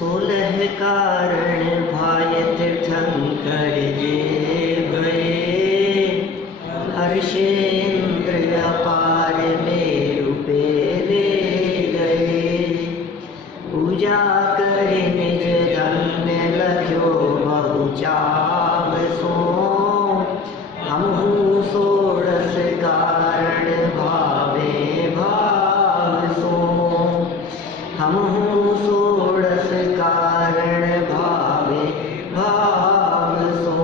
सोलह कारण भाय तीर्थंकर जे भये, हर्षेन्द्र अपार मेरु पे ले गए। पूजा कर निज धन्य लख्यो बहु चाव सो, हमहु षोडश कारण भावे भाव सो। हमहु षोडश कारण भावे भाव सो।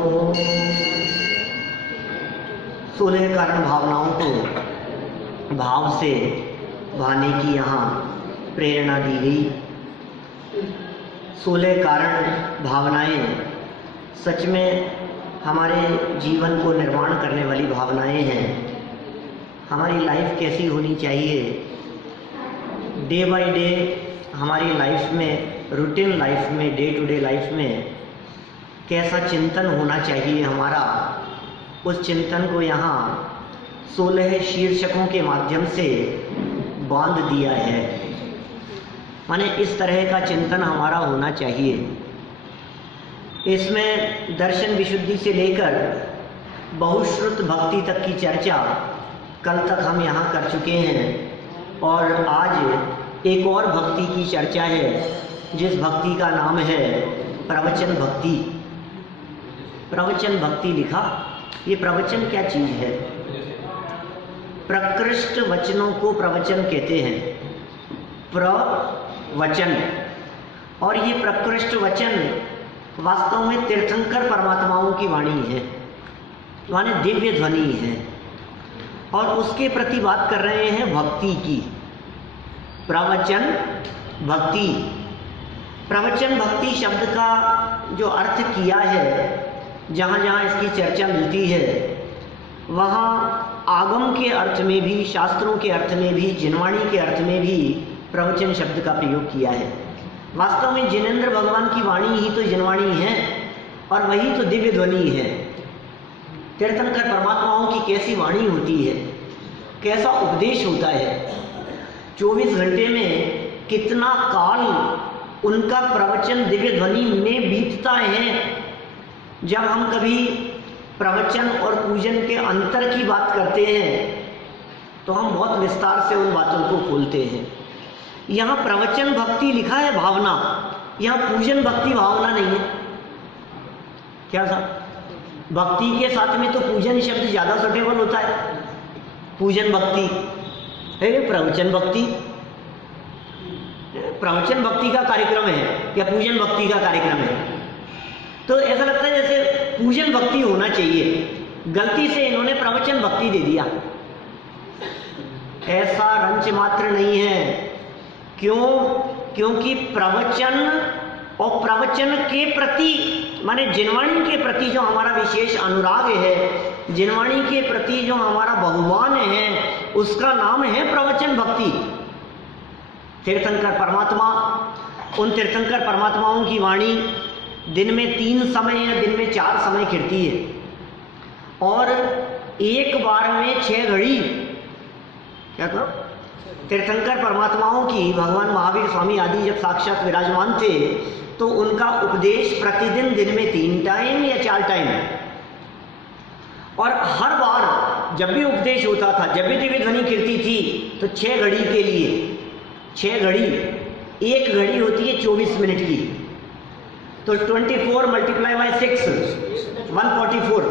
16 कारण भावनाओं को भाव से भाने की यहाँ प्रेरणा दी गई। 16 कारण भावनाएं सच में हमारे जीवन को निर्माण करने वाली भावनाएं हैं। हमारी लाइफ कैसी होनी चाहिए, डे बाय डे हमारी लाइफ में, रूटीन लाइफ में, डे टू डे लाइफ में कैसा चिंतन होना चाहिए हमारा, उस चिंतन को यहाँ 16 शीर्षकों के माध्यम से बांध दिया है। माने इस तरह का चिंतन हमारा होना चाहिए। इसमें दर्शन विशुद्धि से लेकर बहुश्रुत भक्ति तक की चर्चा कल तक हम यहाँ कर चुके हैं, और आज एक और भक्ति की चर्चा है जिस भक्ति का नाम है प्रवचन भक्ति। प्रवचन भक्ति लिखा। ये प्रवचन क्या चीज है? प्रकृष्ट वचनों को प्रवचन कहते हैं, प्रवचन। और ये प्रकृष्ट वचन वास्तव में तीर्थंकर परमात्माओं की वाणी है, माने दिव्य ध्वनि है, और उसके प्रति बात कर रहे हैं भक्ति की। प्रवचन भक्ति। प्रवचन भक्ति शब्द का जो अर्थ किया है, जहाँ जहाँ इसकी चर्चा मिलती है वहाँ आगम के अर्थ में भी, शास्त्रों के अर्थ में भी, जिनवाणी के अर्थ में भी प्रवचन शब्द का प्रयोग किया है। वास्तव में जिनेंद्र भगवान की वाणी ही तो जिनवाणी है, और वही तो दिव्य ध्वनि है। तीर्थंकर परमात्माओं की कैसी वाणी होती है, कैसा उपदेश होता है। 24 घंटे में कितना काल उनका प्रवचन दिव्य ध्वनि में बीतता है। जब हम कभी प्रवचन और पूजन के अंतर की बात करते हैं तो हम बहुत विस्तार से उन बातों को खोलते हैं। यहाँ प्रवचन भक्ति लिखा है भावना, यहाँ पूजन भक्ति भावना नहीं है। क्या था? भक्ति के साथ में तो पूजन शब्द ज्यादा सुटेबल होता है। पूजन भक्ति है, प्रवचन भक्ति। प्रवचन भक्ति का कार्यक्रम है या पूजन भक्ति का कार्यक्रम है, तो ऐसा लगता है जैसे पूजन भक्ति होना चाहिए। गलती से इन्होंने प्रवचन भक्ति दे दिया। ऐसा रंच मात्र नहीं है। क्यों? क्योंकि प्रवचन और प्रवचन के प्रति, माने जिनवाणी के प्रति जो हमारा विशेष अनुराग है, जिनवाणी के प्रति जो हमारा बहुमान है, उसका नाम है प्रवचन भक्ति। तीर्थंकर परमात्मा, उन तीर्थंकर परमात्माओं की वाणी दिन में 3 समय या दिन में 4 समय खिड़ती है, और एक बार में 6 घड़ी। क्या करो? तीर्थंकर परमात्माओं की, भगवान महावीर स्वामी आदि जब साक्षात विराजमान थे तो उनका उपदेश प्रतिदिन दिन में 3 टाइम या 4 टाइम, और हर बार जब भी उपदेश होता था, जब भी दिव्य ध्वनि कीर्ति थी, तो 6 घड़ी के लिए, 6 घड़ी, एक घड़ी होती है 24 मिनट की, तो 24 मल्टीप्लाई बाय 6 144,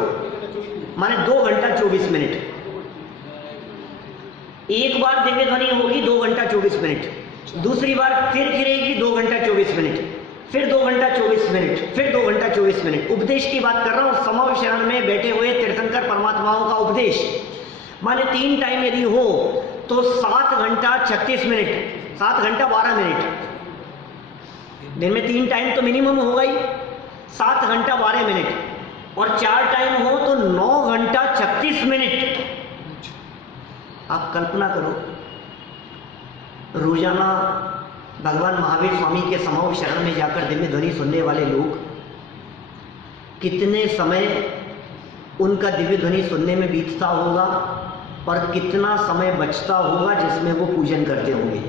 माने 2 घंटा 24 मिनट। एक बार दिव्य ध्वनि होगी 2 घंटा 24 मिनट, दूसरी बार फिर गिरेगी 2 घंटा 24 मिनट, फिर 2 घंटा 24 मिनट, फिर 2 घंटा 24 मिनट। उपदेश की बात कर रहा हूँ, समव शरण में बैठे हुए तीर्थंकर परमात्माओं का उपदेश। माने 3 टाइम यदि हो तो 7 घंटा 36 मिनट, 7 घंटा 12 मिनट। दिन में 3 टाइम तो मिनिमम होगा ही, 7 घंटा 12 मिनट, और 4 टाइम हो तो 9 घंटा 36 मिनट। आप कल्पना करो, रोजाना भगवान महावीर स्वामी के समव शरण में जाकर दिव्य ध्वनि सुनने वाले लोग कितने समय उनका दिव्य ध्वनि सुनने में बीतता होगा, और कितना समय बचता होगा जिसमें वो पूजन करते होंगे।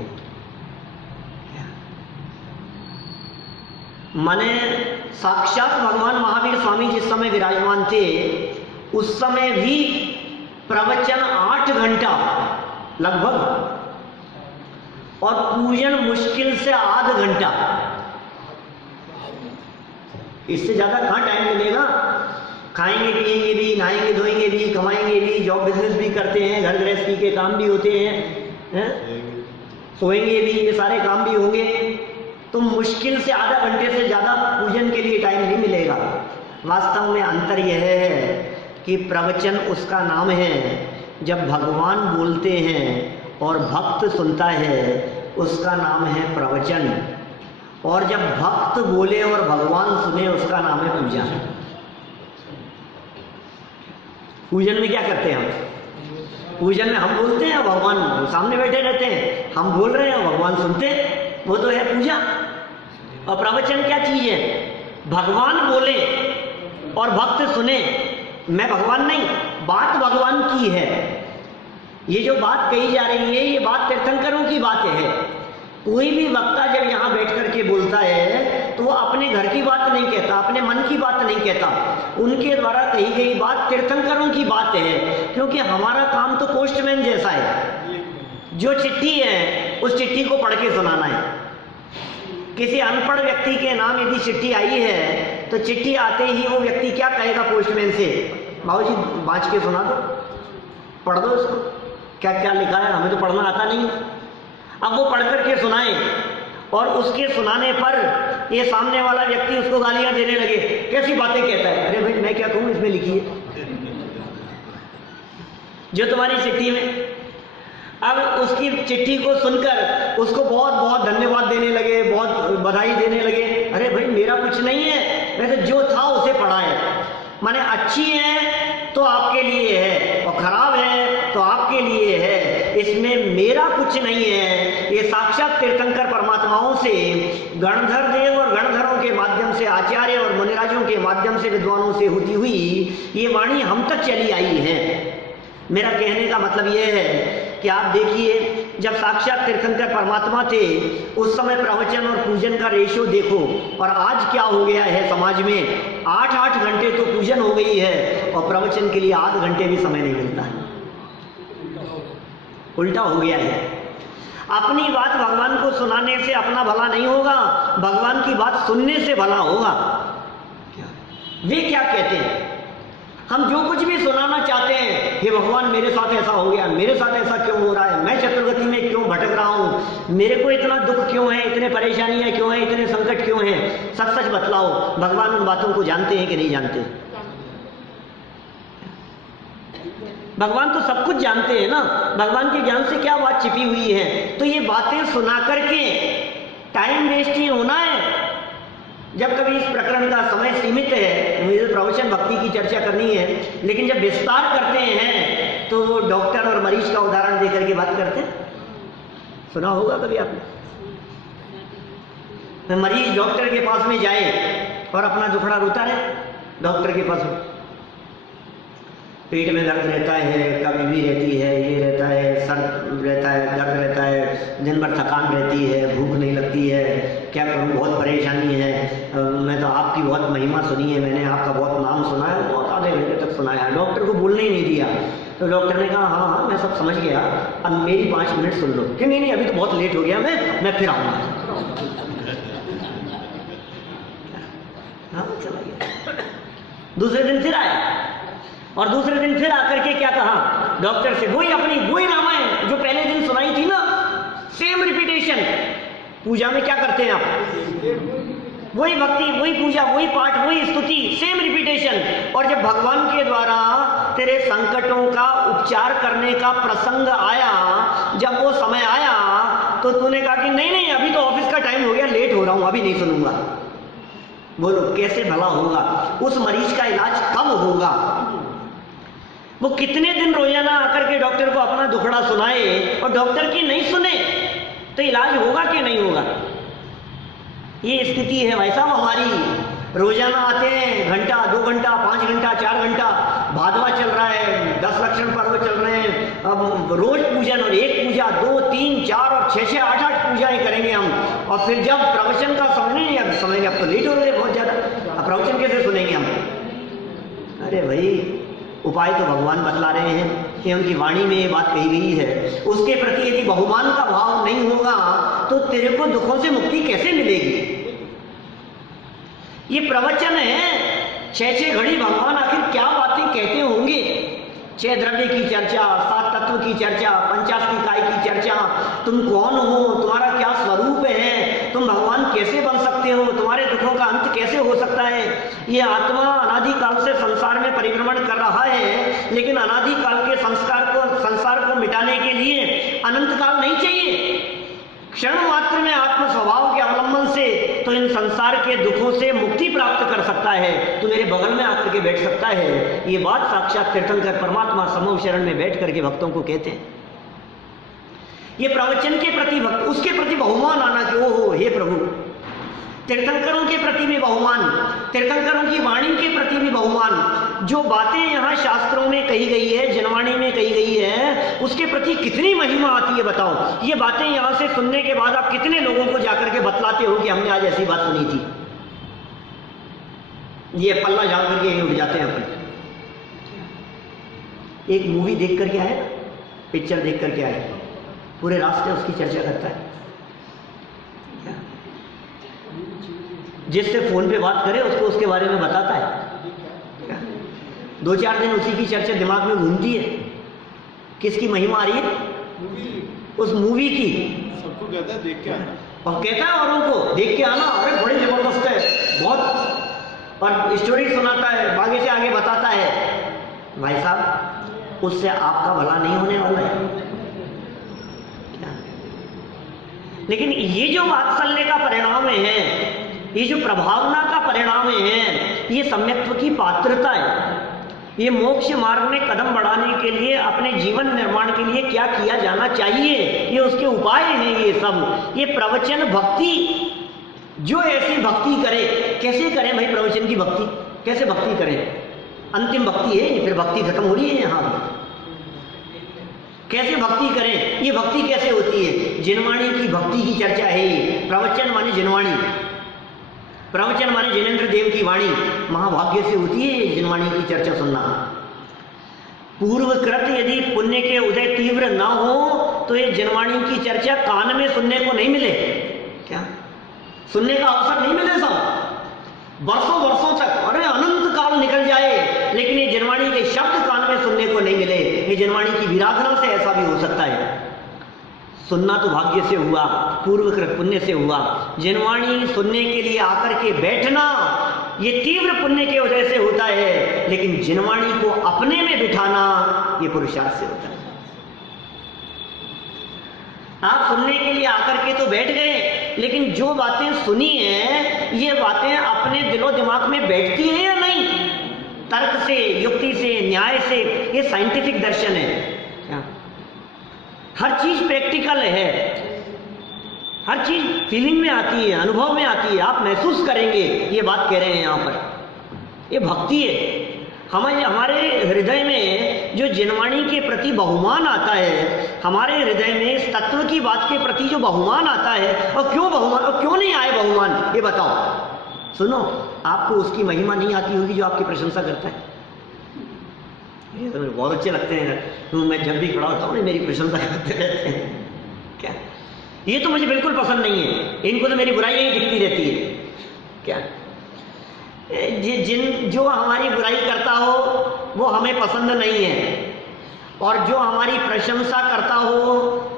माने साक्षात भगवान महावीर स्वामी जिस समय विराजमान थे उस समय भी प्रवचन 8 घंटा लगभग, और पूजन मुश्किल से आधा घंटा। इससे ज्यादा कहाँ टाइम मिलेगा? खाएंगे पिएंगे भी, नहाएंगे धोएंगे भी, कमाएंगे भी, जॉब बिजनेस भी करते हैं, घर गृहस्थी के काम भी होते हैं, सोएंगे भी, ये सारे काम भी होंगे, तो मुश्किल से आधा घंटे से ज़्यादा पूजन के लिए टाइम नहीं मिलेगा। वास्तव में अंतर यह है कि प्रवचन उसका नाम है जब भगवान बोलते हैं और भक्त सुनता है, उसका नाम है प्रवचन, और जब भक्त बोले और भगवान सुने उसका नाम है पूजा। पूजन में क्या करते हैं हम? पूजन में हम बोलते हैं, भगवान सामने बैठे रहते हैं, हम बोल रहे हैं, भगवान सुनते हैं, वो तो है पूजा। और प्रवचन क्या चीज है? भगवान बोले और भक्त सुने। मैं भगवान नहीं, बात भगवान की है। ये जो बात कही जा रही है ये बात तीर्थंकरों की बात है। कोई भी वक्ता जब यहाँ बैठ करके बोलता है तो वो अपने घर की बात नहीं कहता, अपने मन की बात नहीं कहता, उनके द्वारा कही गई बात तीर्थंकरों की बात है। क्योंकि हमारा काम तो पोस्टमैन जैसा है, जो चिट्ठी है उस चिट्ठी को पढ़ के सुनाना है। किसी अनपढ़ व्यक्ति के नाम यदि चिट्ठी आई है तो चिट्ठी आते ही वो व्यक्ति क्या कहेगा पोस्टमैन से? बाबूजी बाँच के सुना दो, पढ़ दो इसको, क्या क्या लिखा है, हमें तो पढ़ना आता नहीं। अब वो पढ़ करके सुनाए और उसके सुनाने पर ये सामने वाला व्यक्ति उसको गालियां देने लगे, कैसी बातें कहता है। अरे भाई मैं क्या कहूँ, इसमें लिखी है जो तुम्हारी चिट्ठी में। अब उसकी चिट्ठी को सुनकर उसको बहुत बहुत धन्यवाद देने लगे, बहुत बधाई देने लगे। अरे भाई मेरा कुछ नहीं है, वैसे जो था उसे पढ़ा है। माने अच्छी है तो आपके लिए है और खराब है तो आपके लिए है, इसमें मेरा कुछ नहीं है। ये साक्षात तीर्थंकर परमात्माओं से, गणधर देव और गणधरों के माध्यम से, आचार्य और मुनिराजों के माध्यम से, विद्वानों से होती हुई ये वाणी हम तक चली आई है। मेरा कहने का मतलब ये है कि आप देखिए, जब साक्षात तीर्थंकर परमात्मा थे उस समय प्रवचन और पूजन का रेशो देखो, और आज क्या हो गया है समाज में। 8-8 घंटे तो पूजन हो गई है और प्रवचन के लिए आध घंटे भी समय नहीं मिलता है। उल्टा हो गया है। अपनी बात भगवान को सुनाने से अपना भला नहीं होगा, भगवान की बात सुनने से भला होगा। वे क्या कहते हैं? हम जो कुछ भी सुनाना चाहते हैं, हे भगवान मेरे साथ ऐसा हो गया, मेरे साथ ऐसा क्यों हो रहा है, मैं चतुर्गति में क्यों भटक रहा हूँ, मेरे को इतना दुख क्यों है, इतने परेशानियां क्यों हैं, इतने संकट क्यों हैं, सच सच बतलाओ। भगवान उन बातों को जानते हैं कि नहीं जानते? भगवान तो सब कुछ जानते हैं ना। भगवान के ज्ञान से क्या बात छिपी हुई है? तो ये बातें सुना करके टाइम वेस्ट ही होना है। जब कभी इस प्रकरण का समय सीमित है, मुझे प्रवचन भक्ति की चर्चा करनी है, लेकिन जब विस्तार करते हैं तो वो डॉक्टर और मरीज का उदाहरण देकर के बात करते हैं। सुना होगा कभी आपने? मरीज डॉक्टर के पास में जाए और अपना दुखड़ा रोता रहे डॉक्टर के पास में। पेट में दर्द रहता है, कभी भी रहती है, ये रहता है, सर रहता है, दर्द रहता है, दिन भर थकान रहती है, भूख नहीं लगती है, क्या करूँ, बहुत परेशानी है। मैं तो आपकी बहुत महिमा सुनी है, मैंने आपका बहुत नाम सुना है, बहुत आधे घंटे तक सुनाया, डॉक्टर को बोलने ही नहीं दिया। तो डॉक्टर ने कहा हाँ हाँ मैं सब समझ गया, अब मेरी 5 मिनट सुन लो। कि नहीं नहीं अभी तो बहुत लेट हो गया, मैं फिर आऊँगा। हाँ चला गया। दूसरे दिन फिर आया और दूसरे दिन फिर आकर के क्या कहा डॉक्टर से, वही रामायण जो पहले दिन सुनाई थी ना, सेम रिपीटेशन। पूजा में क्या करते हैं आप? वही भक्ति, वही पूजा, वही पाठ, वही स्तुति, सेम रिपीटेशन। और जब भगवान के द्वारा तेरे संकटों का उपचार करने का प्रसंग आया, जब वो समय आया तो तूने कहा कि नहीं नहीं अभी तो ऑफिस का टाइम हो गया, लेट हो रहा हूं, अभी नहीं सुनूंगा। बोलो कैसे भला होगा? उस मरीज का इलाज कब होगा? वो कितने दिन रोजाना आकर के डॉक्टर को अपना दुखड़ा सुनाए और डॉक्टर की नहीं सुने तो इलाज होगा कि नहीं होगा? ये स्थिति है भाई साहब हमारी। रोजाना आते हैं, घंटा 2 घंटा 5 घंटा 4 घंटा भादवा चल रहा है, 10 लक्षण पर्व चल रहे हैं, अब रोज पूजन और एक पूजा 2, 3, 4 और 6, 8 पूजाएं करेंगे हम, और फिर जब प्रवचन का समझेंगे अब तो लेट हो गए बहुत ज्यादा, अब प्रवचन कैसे सुनेंगे हम? अरे भाई, उपाय तो भगवान बतला रहे हैं कि उनकी वाणी में ये बात कही गई है, उसके प्रति यदि बहुमान का भाव नहीं होगा तो तेरे को दुखों से मुक्ति कैसे मिलेगी? ये प्रवचन है, 6 घड़ी भगवान आखिर क्या बातें कहते होंगे? 6 द्रव्य की चर्चा, 7 तत्व की चर्चा, 50 काय की चर्चा, तुम कौन हो, तुम्हारा क्या स्वरूप है, तुम भगवान कैसे बन सकते हो, तुम्हारे दुखों का अंत कैसे हो सकता है? ये आत्मा अनादिकाल से संसार में परिभ्रमण कर रहा है, लेकिन अनादिकाल के संसार को मिटाने के लिए अनंत काल नहीं चाहिए। क्षण मात्र में आत्म स्वभाव के अवलंबन से तो इन संसार के दुखों से मुक्ति प्राप्त कर सकता है, तो मेरे बगल में आकर के बैठ सकता है। ये बात साक्षात तीर्थंकर परमात्मा समूह शरण में बैठ करके भक्तों को कहते हैं। ये प्रवचन के प्रति भक्त, उसके प्रति बहुमान आना कि ओहो हे प्रभु, तीर्थंकरों के प्रति भी बहुमान, तीर्थंकरों की वाणी के प्रति भी बहुमान। जो बातें यहाँ शास्त्रों में कही गई है, जनवाणी में कही गई है, उसके प्रति कितनी महिमा आती है बताओ। ये बातें यहाँ से सुनने के बाद आप कितने लोगों को जाकर के बतलाते हो कि हमने आज ऐसी बात सुनी थी? ये पल्ला झाड़ करके यहीं उठ जाते हैं अपन। एक मूवी देख करके आए, पिक्चर देख करके आए, पूरे रास्ते उसकी चर्चा करता है। जिससे फोन पे बात करे उसको उसके बारे में बताता है। 2-4 दिन उसी की चर्चा दिमाग में घूमती है। किसकी महिमा आ रही है? उस मूवी की। सबको कहता है देख के आना, और कहता है औरों को देख के आना, अरे बड़ी जबरदस्त है बहुत, और स्टोरी सुनाता है, आगे से आगे बताता है। भाई साहब, उससे आपका भला नहीं होने वाला है। लेकिन ये जो वात्सल्य का परिणाम है, ये जो प्रभावना का परिणाम है, ये सम्यक्त्व की पात्रता है। ये मोक्ष मार्ग में कदम बढ़ाने के लिए, अपने जीवन निर्माण के लिए क्या किया जाना चाहिए, ये उसके उपाय हैं। ये सब, ये प्रवचन भक्ति, जो ऐसी भक्ति करे, कैसे करें भाई प्रवचन की भक्ति? कैसे भक्ति करें? अंतिम भक्ति है, फिर भक्ति खत्म हो रही है यहाँ। कैसे भक्ति करें? ये भक्ति कैसे होती है? जिनवाणी की भक्ति की चर्चा है ये। प्रवचन माने जिनवाणी, प्रवचन माने जिनेंद्र देव की वाणी। महाभाग्य से होती है जिनवाणी की चर्चा सुनना। पूर्वकृत यदि पुण्य के उदय तीव्र न हो तो ये जिनवाणी की चर्चा कान में सुनने को नहीं मिले। क्या सुनने का अवसर नहीं मिले सब वर्षों वर्षों तक, अरे अनंत काल निकल जाए, लेकिन ये जिनवाणी के शब्द कान में सुनने को नहीं मिले। ये जिनवाणी की विराधना से ऐसा भी हो सकता है। सुनना तो भाग्य से हुआ, पूर्वकृत पुण्य से हुआ। जिनवाणी सुनने के लिए आकर के बैठना, ये तीव्र पुण्य के वजह से होता है, लेकिन जिनवाणी को अपने में बिठाना ये पुरुषार्थ से होता है। आप सुनने के लिए आकर के तो बैठ गए, लेकिन जो बातें सुनी हैं, ये बातें अपने दिलो दिमाग में बैठती हैं या नहीं? तर्क से, युक्ति से, न्याय से, ये साइंटिफिक दर्शन है। क्या हर चीज प्रैक्टिकल है, हर चीज फीलिंग में आती है, अनुभव में आती है, आप महसूस करेंगे। ये बात कह रहे हैं यहाँ पर, ये भक्ति है। हमारे हृदय में जो जिनवाणी के प्रति बहुमान आता है, हमारे हृदय में इस तत्व की बात के प्रति जो बहुमान आता है, और क्यों बहुमान, और क्यों नहीं आए बहुमान, ये बताओ। सुनो, आपको उसकी महिमा नहीं आती होगी जो आपकी प्रशंसा करता है। ये तो बहुत अच्छे लगते हैं, तो मैं जब भी खड़ा होता हूँ मेरी प्रशंसा करते रहते हैं। क्या ये तो मुझे बिल्कुल पसंद नहीं है, इनको तो मेरी बुराई ही दिखती रहती है। क्या जो हमारी बुराई करता हो वो हमें पसंद नहीं है, और जो हमारी प्रशंसा करता हो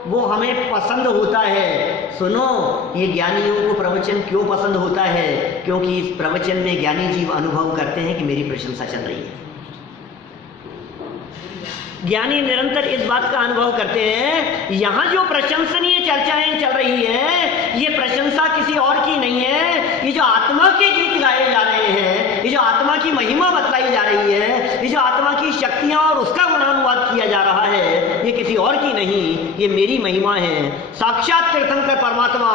वो हमें पसंद होता है। सुनो, ये ज्ञानियों को प्रवचन क्यों पसंद होता है? क्योंकि इस प्रवचन में ज्ञानी जीव अनुभव करते हैं कि मेरी प्रशंसा चल रही है। ज्ञानी निरंतर इस बात का अनुभव करते हैं, यहां जो प्रशंसनीय चर्चाएं चल रही है, ये प्रशंसा किसी और की नहीं है। ये जो आत्मा के गीत गाए जा रहे हैं, ये जो आत्मा की महिमा बतलाई जा रही है, ये जो आत्मा की शक्तियां और उसका गुणानुवाद किया जा रहा है, ये किसी और की नहीं, ये मेरी महिमा है। साक्षात तीर्थंकर परमात्मा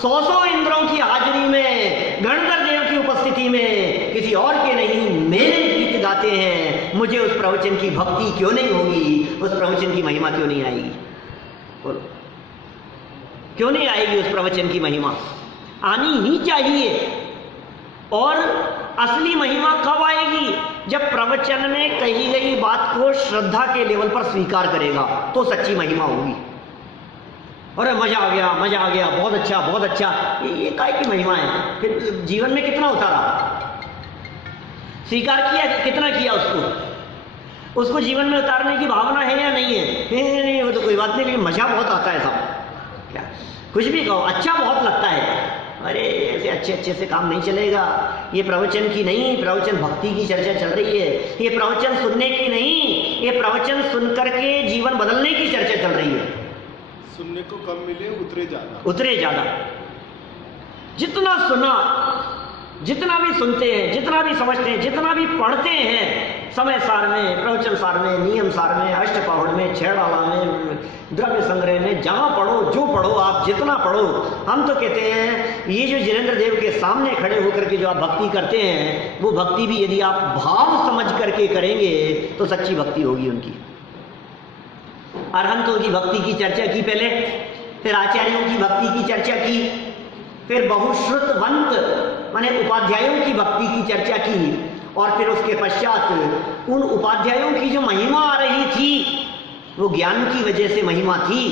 100 इंद्रों की हाजिरी में गणधर देव की उपस्थिति पंक्ति में किसी और के नहीं मेरे गीत गाते हैं, मुझे उस प्रवचन की भक्ति क्यों नहीं होगी, उस प्रवचन की महिमा क्यों नहीं आएगी? बोलो, क्यों नहीं आएगी उस प्रवचन की महिमा? आनी ही चाहिए। और असली महिमा कब आएगी? जब प्रवचन में कही गई बात को श्रद्धा के लेवल पर स्वीकार करेगा तो सच्ची महिमा होगी। अरे मजा आ गया, मजा आ गया, बहुत अच्छा, बहुत अच्छा, ये काय की महिमा है? फिर जीवन में कितना उतारा, स्वीकार किया, कितना किया उसको? उसको जीवन में उतारने की भावना है या नहीं है? नहीं, वो तो कोई बात नहीं, लेकिन मजा बहुत आता है सब। क्या कुछ भी कहो, अच्छा बहुत लगता है। अरे ऐसे अच्छे अच्छे से काम नहीं चलेगा। ये प्रवचन की नहीं, प्रवचन भक्ति की चर्चा चल रही है। ये प्रवचन सुनने की नहीं, ये प्रवचन सुन करके जीवन बदलने की चर्चा चल रही है। सुनने को कम मिले, उतरे ज्यादा, उतरे ज्यादा। जितना सुना, जितना भी सुनते हैं, जितना भी समझते हैं, जितना भी पढ़ते हैं, समय सार में, प्रवचन सार में, नियम सार में, अष्टपहड़ में, छेड़ाला में, द्रव्य संग्रह में, जहां पढ़ो, जो पढ़ो, आप जितना पढ़ो, हम तो कहते हैं ये जो जिनेंद्र देव के सामने खड़े होकर के जो आप भक्ति करते हैं, वो भक्ति भी यदि आप भाव समझ करके करेंगे तो सच्ची भक्ति होगी उनकी। अरहंतों की भक्ति की चर्चा की पहले, फिर आचार्यों की भक्ति की चर्चा की, फिर बहुश्रुतवंत माने उपाध्यायों की भक्ति की चर्चा की, और फिर उसके पश्चात उन उपाध्यायों की जो महिमा आ रही थी वो ज्ञान की वजह से महिमा थी।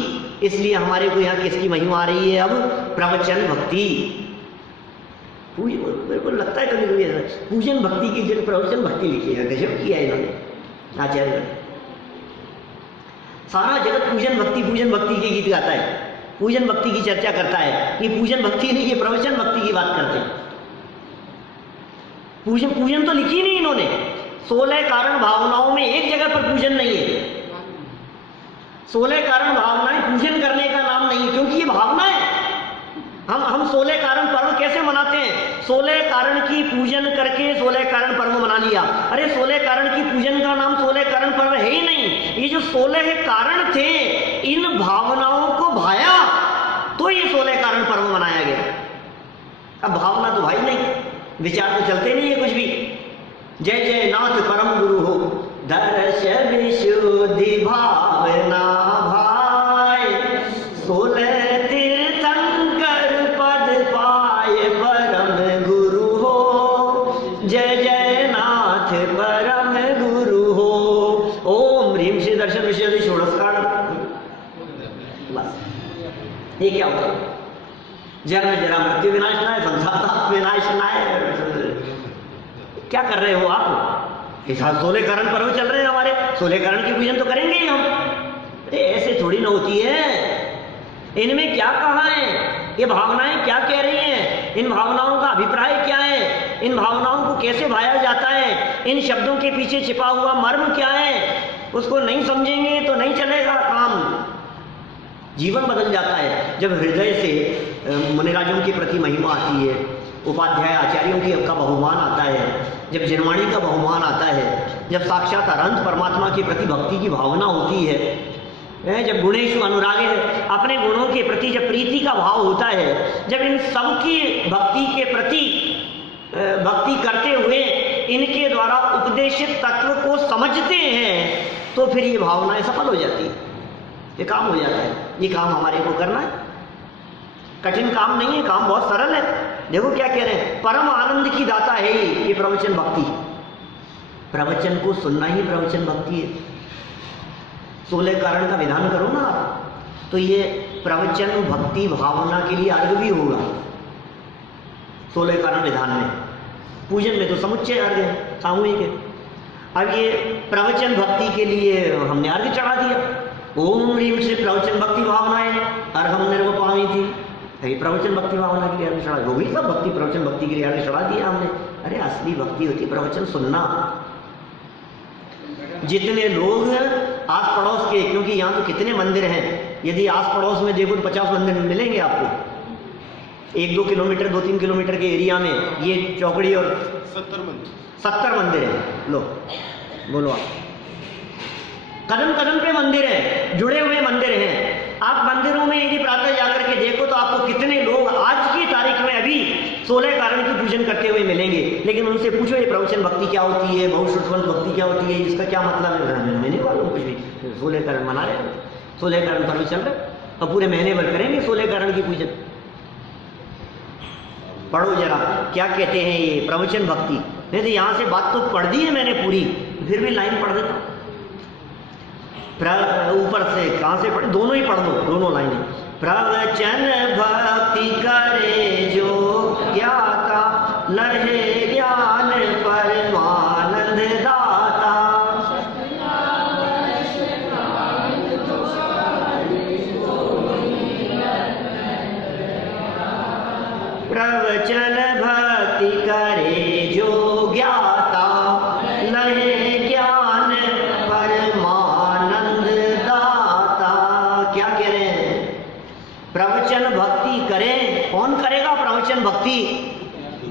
इसलिए हमारे को यहाँ किसकी महिमा आ रही है अब? प्रवचन भक्ति। मेरे को लगता है कभी कभी पूजन भक्ति की जगह प्रवचन भक्ति लिखी है, गजब किया इन्होंने आचार्य। सारा जगत पूजन भक्ति के गीत गाता है, पूजन भक्ति की चर्चा करता है। ये पूजन भक्ति नहीं, ये प्रवचन भक्ति की बात करते हैं। पूजन तो लिखी नहीं इन्होंने। 16 कारण भावनाओं में एक जगह पर पूजन नहीं है। 16 कारण भावनाएं पूजन करने का नाम नहीं, क्योंकि ये भावना है। हम 16 कारण पर्व कैसे मनाते हैं? 16 कारण की पूजन करके 16 कारण पर्व मना लिया। अरे 16 कारण की पूजन का नाम 16 कारण पर्व है ही नहीं। ये जो 16 कारण थे, इन भावनाओं को भाया तो ये 16 कारण पर्व मनाया गया। अब भावना तो भाई नहीं, विचार तो चलते नहीं है कुछ भी। जय जय नाथ परम गुरु हो, दर्श विशुद्धि भावना भाई, 16 तीर्थंकर पद पाए परम गुरु हो, जय जय नाथ परम गुरु हो। ओम ह्रीम श्री दर्शन विशुद्धि षोडशकार। बस ये क्या होता है? जन्म जरा मृत्यु विनाशनाय, संसार विनाशनाय। क्या कर रहे हो आप? इस 16 कारण पर्व चल रहे हैं हमारे, 16 कारण की पूजन तो करेंगे ही हम। ऐसे थोड़ी ना होती है। इनमें क्या कहा है? ये भावनाएं क्या कह रही हैं? इन भावनाओं का अभिप्राय क्या है? इन भावनाओं को कैसे भाया जाता है? इन शब्दों के पीछे छिपा हुआ मर्म क्या है? उसको नहीं समझेंगे तो नहीं चलेगा काम। जीवन बदल जाता है जब हृदय से मुनिराजों के प्रति महिमा आती है, उपाध्याय आचार्यों की का बहुमान आता है, जब जनवाणी का बहुमान आता है, जब साक्षात अनंत परमात्मा के प्रति भक्ति की भावना होती है, जब गुणेषु अनुरागे अपने गुणों के प्रति जब प्रीति का भाव होता है, जब इन सब की भक्ति के प्रति भक्ति करते हुए इनके द्वारा उपदेशित तत्व को समझते हैं, तो फिर ये भावनाएं सफल हो जाती है, ये काम हो जाता है। ये काम हमारे को करना है, कठिन काम नहीं है, काम बहुत सरल है। देखो क्या कह रहे हैं, परम आनंद की दाता है ये प्रवचन भक्ति। प्रवचन को सुनना ही प्रवचन भक्ति है। 16 कारण का विधान करो ना आप, तो ये प्रवचन भक्ति भावना के लिए अर्घ भी होगा। 16 कारण विधान में, पूजन में तो समुच्चय अर्घ है, सामूहिक है। अब ये प्रवचन भक्ति के लिए हमने अर्घ चढ़ा दिया। ओम ह्रीम श्री प्रवचन भक्ति भावनाएं अर्घम निर्वपामी थी, प्रवचन भक्ति भावना के लिए अर्घ चढ़ा, वो भी सब भक्ति प्रवचन भक्ति के लिए अर्घ चढ़ा दिया हमने। अरे असली भक्ति होती प्रवचन सुनना। जितने लोग आस पड़ोस के, क्योंकि यहाँ तो कितने मंदिर हैं, यदि आस पड़ोस में देखो तो 50 मंदिर मिलेंगे आपको। 1-2 किलोमीटर 2-3 किलोमीटर के एरिया में ये चौकड़ी और 70 मंदिर है। लो बोलो आप, कदम कदम पे मंदिर है, जुड़े हुए मंदिर हैं। आप मंदिरों में यदि प्रातः जाकर के देखो तो आपको कितने लोग आज की तारीख में अभी 16 कारण की पूजन करते हुए मिलेंगे, लेकिन उनसे पूछो ये प्रवचन भक्ति क्या होती है, बहुश्रुतवंत भक्ति क्या होती है, इसका क्या मतलब है, मैं नहीं मालूम कुछ भी। 16 करण मना रहे, 16 करण पर भी चल रहे और पूरे महीने भर करेंगे 16 करण की पूजन। पढ़ो जरा क्या कहते हैं ये प्रवचन भक्ति। नहीं तो यहाँ से बात तो पढ़ दी है मैंने पूरी, फिर भी लाइन पढ़ देता हूँ ऊपर से। कहाँ से पढ़े, दोनों ही पढ़ दो, दोनों लाइनें। प्रवचन भक्ति करे जो ज्ञाता, लहे ज्ञान परमानंद दाता। प्रवचन भक्ति करे जो ज्ञाता, लहे ज्ञान परमानंद दाता। क्या कह रहे हैं, प्रवचन भक्ति करें। कौन करेगा प्रवचन भक्ति,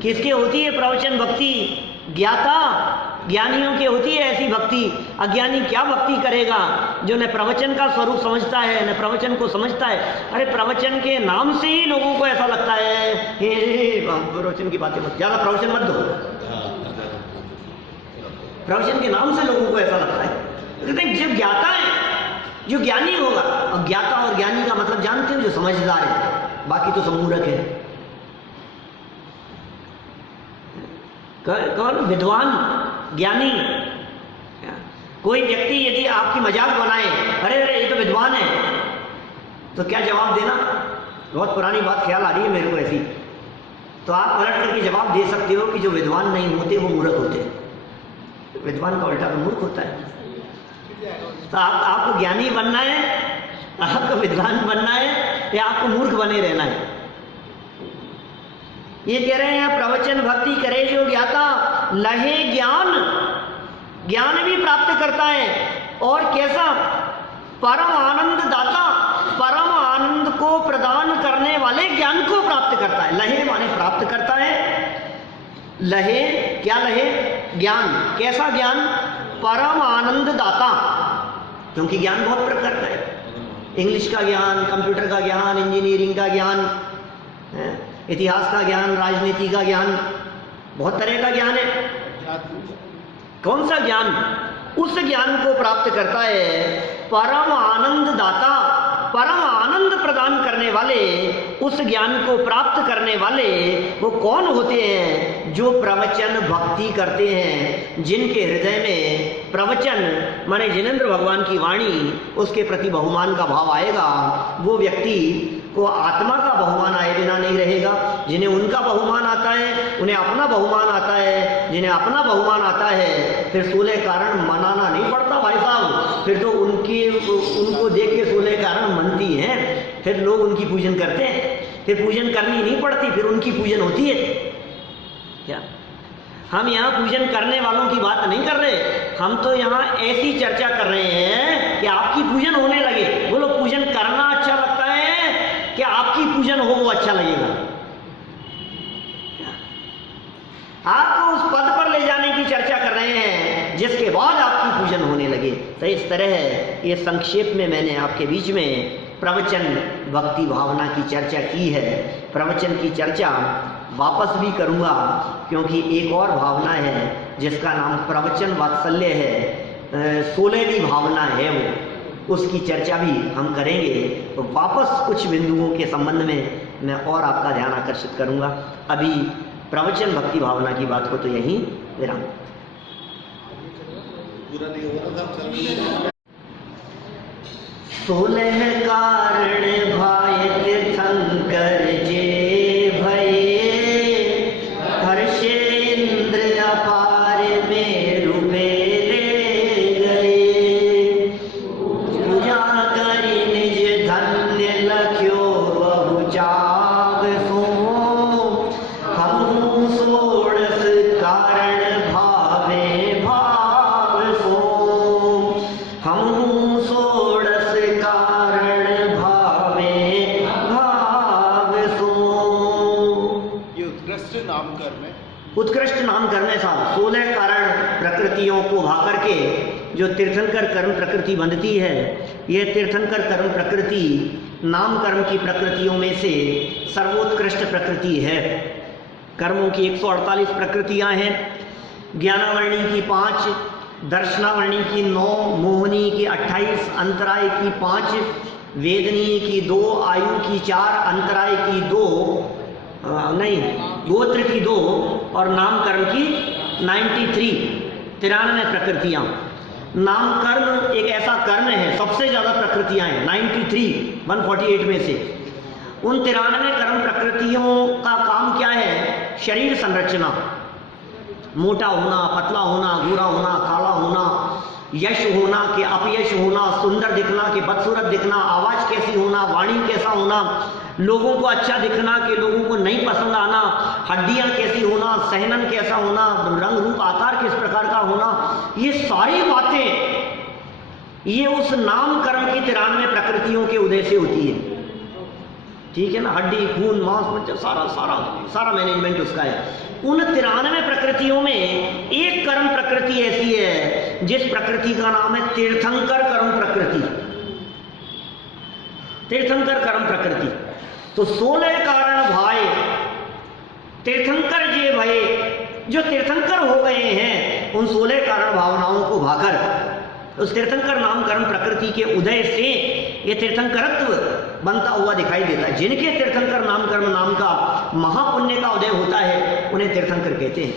किसके होती है प्रवचन भक्ति, ज्ञाता, ज्ञानियों की होती है ऐसी भक्ति। अज्ञानी क्या भक्ति करेगा, जो न प्रवचन का स्वरूप समझता है, न प्रवचन को समझता है। अरे प्रवचन के नाम से ही लोगों को ऐसा लगता है, प्रवचन की बातें मत, ज्यादा प्रवचन मत दो। प्रवचन के नाम से लोगों को ऐसा लगता है। लेकिन जब ज्ञाता है, जो ज्ञानी होगा, और ज्ञाता और ज्ञानी का मतलब जानते हो, जो समझदार है, बाकी तो सब मूर्ख है। कौन, विद्वान, ज्ञानी। कोई व्यक्ति यदि आपकी मजाक बनाए, अरे अरे ये तो विद्वान है, तो क्या जवाब देना। बहुत पुरानी बात ख्याल आ रही है मेरे को ऐसी, तो आप पलट करके जवाब दे सकते हो कि जो विद्वान नहीं होते वो मूर्ख होते हैं। विद्वान का उल्टा तो मूर्ख होता है। तो आपको ज्ञानी बनना है, आपको विद्वान बनना है, या आपको मूर्ख बने रहना है। ये कह रहे हैं प्रवचन भक्ति करे जो ज्ञाता, लहे ज्ञान, ज्ञान भी प्राप्त करता है। और कैसा, परम आनंद दाता, परम आनंद को प्रदान करने वाले ज्ञान को प्राप्त करता है। लहे माने प्राप्त करता है, लहे क्या, लहे ज्ञान। कैसा ज्ञान, परम आनंद दाता, क्योंकि ज्ञान बहुत प्रकार का है। इंग्लिश का ज्ञान, कंप्यूटर का ज्ञान, इंजीनियरिंग का ज्ञान, इतिहास का ज्ञान, राजनीति का ज्ञान, बहुत तरह का ज्ञान है। कौन सा ज्ञान, उस ज्ञान को प्राप्त करता है परम आनंद दाता, परम आनंद प्रदान करने वाले। उस ज्ञान को प्राप्त करने वाले वो कौन होते हैं, जो प्रवचन भक्ति करते हैं, जिनके हृदय में प्रवचन माने जिनेंद्र भगवान की वाणी, उसके प्रति बहुमान का भाव आएगा। वो व्यक्ति को आत्मा का बहुमान आए बिना नहीं रहेगा। जिन्हें उनका बहुमान आता है, उन्हें अपना बहुमान आता है। जिन्हें अपना बहुमान आता है, फिर 16 कारण मनाना नहीं पड़ता भाई साहब। फिर तो उनको देख के 16 कारण मनती हैं, फिर लोग उनकी पूजन करते हैं। फिर पूजन करनी नहीं पड़ती, फिर उनकी पूजन होती है। क्या हम यहाँ पूजन करने वालों की बात नहीं कर रहे, हम तो यहाँ ऐसी चर्चा कर रहे हैं कि आपकी पूजन होने लगे। बोलो पूजन करना अच्छा लगता है कि आपकी पूजन हो वो अच्छा लगेगा। आपको उस पद पर ले जाने की चर्चा कर रहे हैं जिसके बाद आपकी पूजन होने लगे। तो इस तरह ये संक्षेप में मैंने आपके बीच में प्रवचन भक्ति भावना की चर्चा की है। प्रवचन की चर्चा वापस भी करूँगा, क्योंकि एक और भावना है जिसका नाम प्रवचन वात्सल्य है। 16वीं भावना है वो, उसकी चर्चा भी हम करेंगे। तो वापस कुछ बिंदुओं के संबंध में मैं और आपका ध्यान आकर्षित करूँगा। अभी प्रवचन भक्ति भावना की बात को तो यहीं विराम। 16 कारण भाई तीर्थंकर जे भये, हर्षेंद्र अपार में रुपे ले गए। पूजा करी निज धन्य लख्यो बहु चाग सो, हम 16 कारण भावे भाव सो। हम 16 कारण भावे भाव सो। ये उत्कृष्ट नामकरण है। उत्कृष्ट नामकरण है साहब। 16 कारण प्रकृतियों को भा करके जो तीर्थंकर कर्म प्रकृति बनती है, यह तीर्थंकर कर्म प्रकृति नाम कर्म की प्रकृतियों में से सर्वोत्कृष्ट प्रकृति है। कर्मों की 148 प्रकृतियां हैं। ज्ञानावर्णी की 5, दर्शनावर्णी की 9, मोहनी की 28, अंतराय की 5, वेदनीय की 2, आयु की 4, अंतराय की 2, गोत्र की 2 और नाम कर्म की 93 प्रकृतियां। नाम कर्म एक ऐसा कर्म है, सबसे ज्यादा प्रकृतियां हैं 148 में से। उन 93 कर्म प्रकृतियों का काम क्या है? शरीर संरचना, मोटा होना, पतला होना, गोरा होना, काला होना, यश होना कि अपयश होना, सुंदर दिखना कि बदसूरत दिखना, आवाज कैसी होना, वाणी कैसा होना, लोगों को अच्छा दिखना कि लोगों को नहीं पसंद आना, हड्डियां कैसी होना, सहनन कैसा होना, रंग रूप आकार किस प्रकार का होना, ये सारी बातें ये उस नाम कर्म की 93 प्रकृतियों के उदय से होती है। ठीक है ना? हड्डी, खून, मांस, मज्जा, सारा मैनेजमेंट उसका है। उन 93 प्रकृतियों में एक कर्म प्रकृति ऐसी है जिस प्रकृति का नाम है तीर्थंकर कर्म प्रकृति। तीर्थंकर कर्म प्रकृति। तो 16 कारण भाई तीर्थंकर जे भये, जो तीर्थंकर हो गए हैं उन 16 कारण भावनाओं को भाकर उस तीर्थंकर नाम कर्म प्रकृति के उदय से ये तीर्थंकरत्व बनता हुआ दिखाई देता है। जिनके तीर्थंकर नाम कर्म नाम का महापुण्य का उदय होता है उन्हें तीर्थंकर कहते हैं।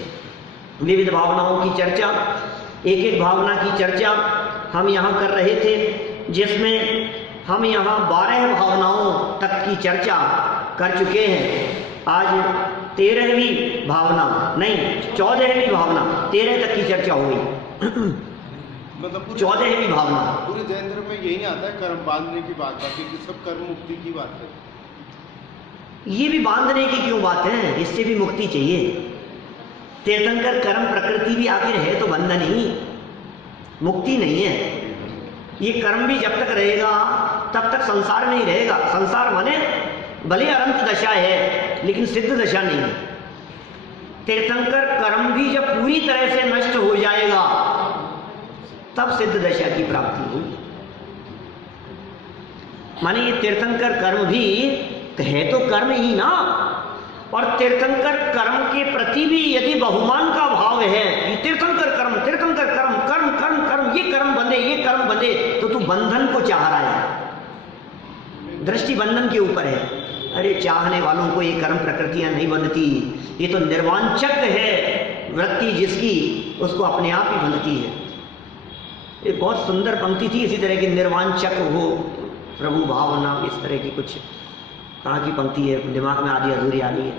विविध भावनाओं की चर्चा, एक एक भावना की चर्चा हम यहाँ कर रहे थे, जिसमें हम यहाँ 12 भावनाओं तक की चर्चा कर चुके हैं। आज 13वीं भावना, नहीं 14वीं भावना, 13 तक की चर्चा हो गई। मतलब 14वीं भावना पूरे जैन धर्म में यही आता है, कर्म बांधने की बात आती है कि सब कर्म मुक्ति की बात है। ये भी बांधने की क्यों बात है? इससे भी मुक्ति चाहिए। तीर्थंकर कर्म प्रकृति भी आखिर है तो बंधन ही, मुक्ति नहीं है। ये कर्म भी जब तक रहेगा तब तक संसार में ही रहेगा। संसार माने भले अनंत दशा है लेकिन सिद्ध दशा नहीं है। तीर्थंकर कर्म भी जब पूरी तरह से नष्ट हो जाएगा तब सिद्ध दशा की प्राप्ति होगी। माने ये तीर्थंकर कर्म भी है तो कर्म ही ना, और तीर्थंकर कर्म के प्रति भी यदि बहुमान का भाव है कि तीर्थंकर कर्म कर्म कर्म कर्म ये कर्म बंधे तो तू बंधन को चाह रहा है। दृष्टि बंधन के ऊपर है। अरे चाहने वालों को ये कर्म प्रकृतियां नहीं बंधती, ये तो निर्वांचक है वृत्ति जिसकी, उसको अपने आप ही बंधती है। एक बहुत सुंदर पंक्ति थी इसी तरह की, निर्वांचक हो प्रभु भावना, इस तरह की कुछ कहाँ की पंक्ति है, दिमाग में आधी अधूरी आ रही है।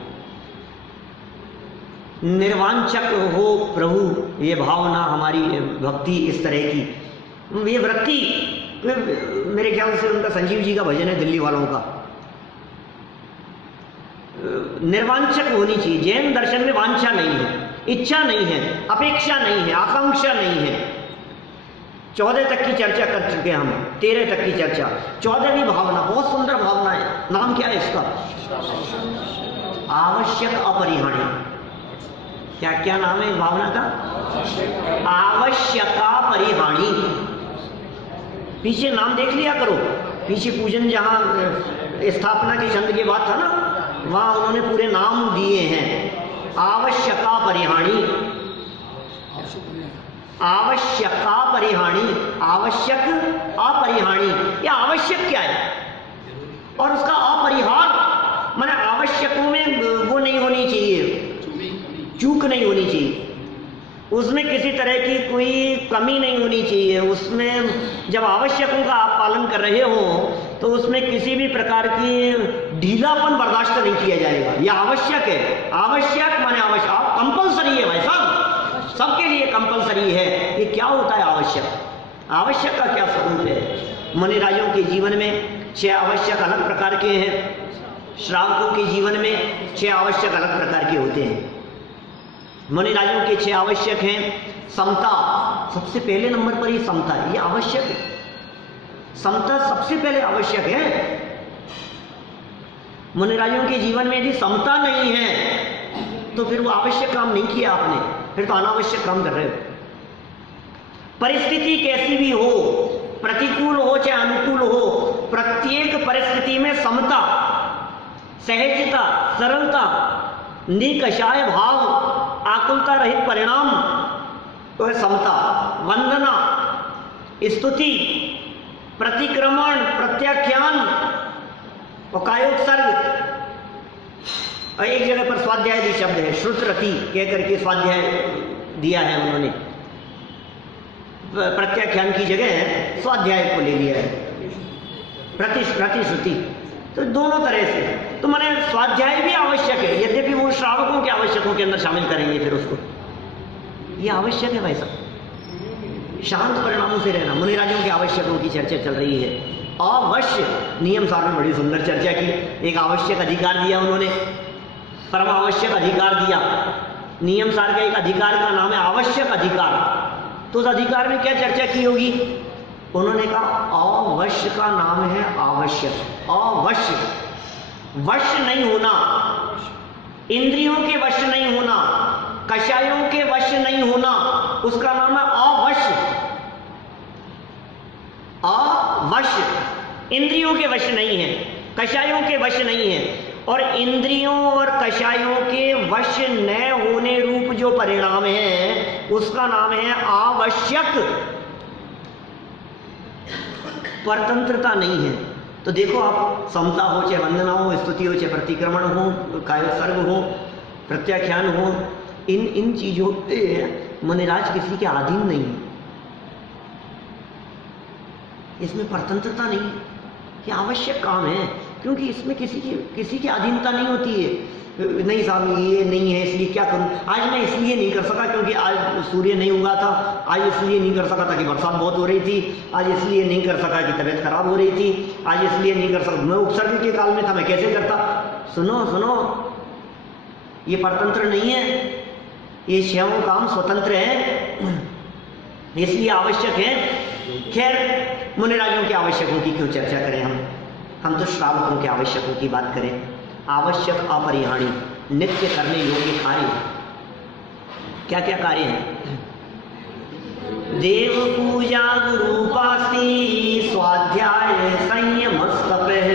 निर्वांचक हो प्रभु ये भावना हमारी भक्ति, इस तरह की ये वृत्ति। मेरे ख्याल से उनका संजीव जी का भजन है दिल्ली वालों का। निर्वांचक होनी चाहिए। जैन दर्शन में वांछा नहीं है, इच्छा नहीं है, अपेक्षा नहीं है, आकांक्षा नहीं है। 14 तक की चर्चा कर चुके हम, 13 तक की चर्चा। 14वीं भावना बहुत सुंदर भावना है। नाम क्या है इसका? आवश्यक अपरिहार्य। क्या क्या नाम है भावना का? आवश्यका परिहाणी। पीछे नाम देख लिया करो, पीछे पूजन जहां स्थापना के छंद की बात था ना, वहां उन्होंने पूरे नाम दिए हैं। आवश्यका परिहाणी, आवश्यका परिहाणी, आवश्यक अपरिहाणी। यह आवश्यक क्या है और उसका अपरिहार माने आवश्यकों में वो नहीं होनी चाहिए, चूक नहीं होनी चाहिए, उसमें किसी तरह की कोई कमी नहीं होनी चाहिए। उसमें जब आवश्यकों का आप पालन कर रहे हो तो उसमें किसी भी प्रकार की ढीलापन बर्दाश्त नहीं किया जाएगा। यह आवश्यक है। आवश्यक माने आवश्यक, कंपल्सरी है भाई साहब, सबके लिए कंपल्सरी है। ये क्या होता है आवश्यक? आवश्यक का क्या स्वरूप है? मुनिराजों के जीवन में 6 आवश्यक अलग प्रकार के हैं, श्रावकों के जीवन में 6 आवश्यक अलग प्रकार के होते हैं। मुनिराजों के 6 आवश्यक हैं। समता सबसे पहले नंबर पर ही समता है, ये आवश्यक है। समता सबसे पहले आवश्यक है। मुनिराजों के जीवन में यदि समता नहीं है तो फिर वो आवश्यक काम नहीं किया आपने, फिर तो अनावश्यक काम कर रहे हो। परिस्थिति कैसी भी हो, प्रतिकूल हो चाहे अनुकूल हो, प्रत्येक परिस्थिति में समता, सहजता, सरलता निकषाय भाव, आकुलता रहित परिणाम, तो है समता, वंदना, स्तुति, प्रतिक्रमण, प्रत्याख्यान और कायोत्सर्ग। और एक जगह पर स्वाध्याय भी शब्द है, श्रुतरति कह करके स्वाध्याय दिया है उन्होंने, प्रत्याख्यान की जगह स्वाध्याय को ले लिया है, प्रतिश्रुति। तो दोनों तरह से, तो माने स्वाध्याय भी आवश्यक है, यद्यपि वो श्रावकों के आवश्यकों के अंदर शामिल करेंगे फिर उसको, ये आवश्यक है भाई साहब। शांत परिणामों से रहना, मुनिराजों के आवश्यकों की चर्चा चल रही है। अवश्य नियम सार में बड़ी सुंदर चर्चा की, एक आवश्यक अधिकार दिया उन्होंने, परम आवश्यक अधिकार दिया। नियम सार का एक अधिकार का नाम है आवश्यक अधिकार। तो उस अधिकार में क्या चर्चा की होगी? उन्होंने कहा अवश्य का नाम है आवश्यक। अवश्य, वश नहीं होना, इंद्रियों के वश नहीं होना, कषायों के वश नहीं होना, उसका नाम है अवश्य। अवश्य इंद्रियों के वश नहीं है, कषायों के वश नहीं है। और इंद्रियों और कषायों के वश न होने रूप जो परिणाम है उसका नाम है आवश्यक। परतंत्रता नहीं है। तो देखो आप, समता हो, चाहे वंदना हो, स्तुति हो, चाहे प्रतिक्रमण हो, कायोत्सर्ग हो, प्रत्याख्यान हो, इन चीजों पे मुनिराज किसी के अधीन नहीं है। इसमें परतंत्रता नहीं है, ये आवश्यक काम है, क्योंकि इसमें किसी की अधीनता नहीं होती है। नहीं साहब ये नहीं है इसलिए क्या करूं, आज मैं इसलिए नहीं कर सका क्योंकि आज सूर्य नहीं उगा था, आज इसलिए नहीं कर सका था कि बरसात बहुत हो रही थी, आज इसलिए नहीं कर सका कि तबीयत खराब हो रही थी, आज इसलिए नहीं कर सका, मैं उपसर्ग के काल में था, मैं कैसे करता। सुनो सुनो, ये परतंत्र नहीं है, ये स्वयं काम स्वतंत्र है, इसलिए आवश्यक है। खैर मुनिराजों के आवश्यकों की क्यों चर्चा करें हम तो श्रावकों के आवश्यकों की बात करें। आवश्यक अपरिहाणी नित्य करने योग्य कार्य क्या क्या कार्य हैं? देव पूजा गुरूपास्ति स्वाध्याय संयमस्तपः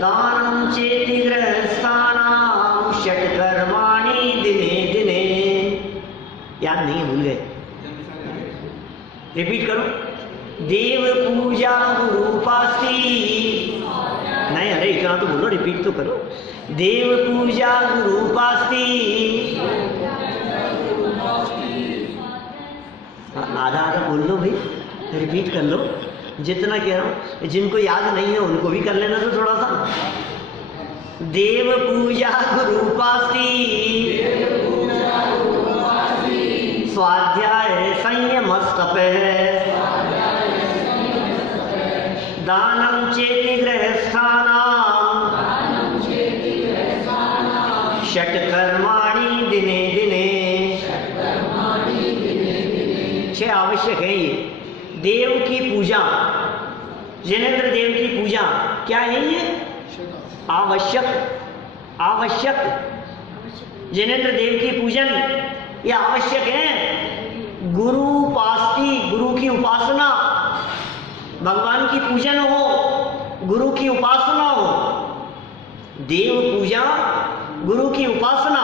दानं चेति गृहस्थानां षट्कर्माणि दिने दिने। याद नहीं, भूल गए? रिपीट करो। देव पूजा गुरूपास्ति, नहीं अरे इतना तो बोलो, रिपीट तो करो। देव पूजा गुरूपास्ति, आधा आधा बोल लो भाई, रिपीट कर लो जितना कह रहा हूँ। जिनको याद नहीं है उनको भी कर लेना तो थोड़ा सा। देव पूजा गुरूपास्ति स्वाध्याय संयमस्तपः दानं चेति गृहस्थानां षट्कर्माणि दिने दिने। छह आवश्यक है ये। देव की पूजा, जिनेंद्र देव की पूजा क्या है ये? आवश्यक। आवश्यक जिनेंद्र देव की पूजन ये आवश्यक है। गुरु उपास्ति, गुरु की उपासना, भगवान की पूजन हो, गुरु की उपासना हो। देव पूजा, गुरु की उपासना।